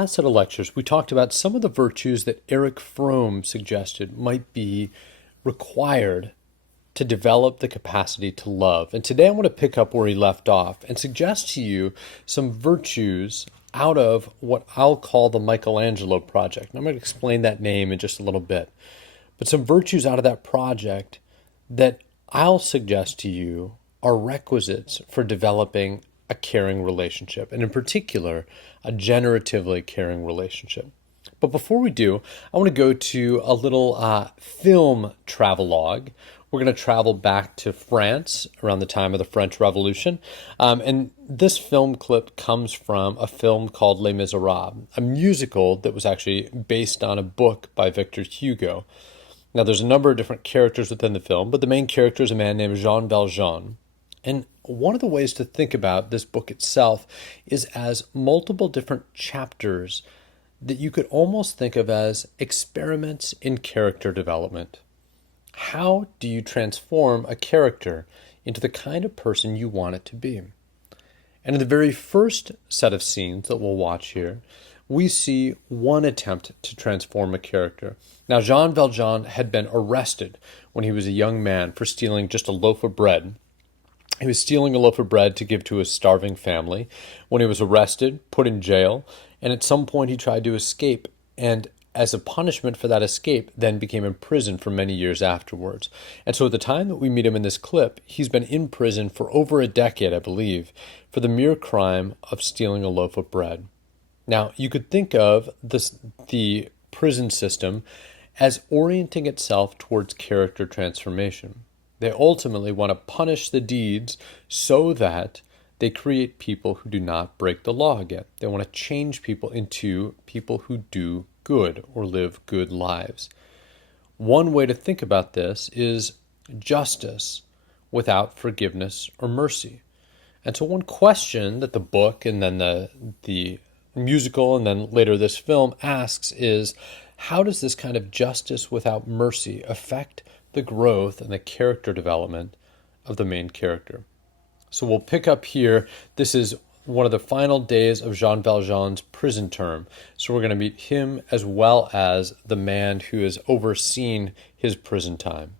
Last set of lectures, we talked about some of the virtues that Erich Fromm suggested might be required to develop the capacity to love. And today I want to pick up where he left off and suggest to you some virtues out of what I'll call the Michelangelo project. And I'm going to explain that name in just a little bit. But some virtues out of that project that I'll suggest to you are requisites for developing a caring relationship, and in particular, a generatively caring relationship. But before we do, I want to go to a little film travelogue. We're going to travel back to France around the time of the French Revolution. And this film clip comes from a film called Les Miserables, a musical that was actually based on a book by Victor Hugo. Now, there's a number of different characters within the film, but the main character is a man named Jean Valjean. And one of the ways to think about this book itself is as multiple different chapters that you could almost think of as experiments in character development. How do you transform a character into the kind of person you want it to be? And in the very first set of scenes that we'll watch here, we see one attempt to transform a character. Now, Jean Valjean had been arrested when he was a young man for stealing just a loaf of bread. He was stealing a loaf of bread to give to a starving family when he was arrested, put in jail, and at some point he tried to escape, and as a punishment for that escape, then became imprisoned for many years afterwards. And so at the time that we meet him in this clip, he's been in prison for over a decade, I believe, for the mere crime of stealing a loaf of bread. Now, you could think of the prison system as orienting itself towards character transformation. They ultimately want to punish the deeds so that they create people who do not break the law again. They want to change people into people who do good or live good lives. One way to think about this is justice without forgiveness or mercy. And so one question that the book and then the musical and then later this film asks is, how does this kind of justice without mercy affect the growth and the character development of the main character? So we'll pick up here. This is one of the final days of Jean Valjean's prison term. So we're going to meet him as well as the man who has overseen his prison time.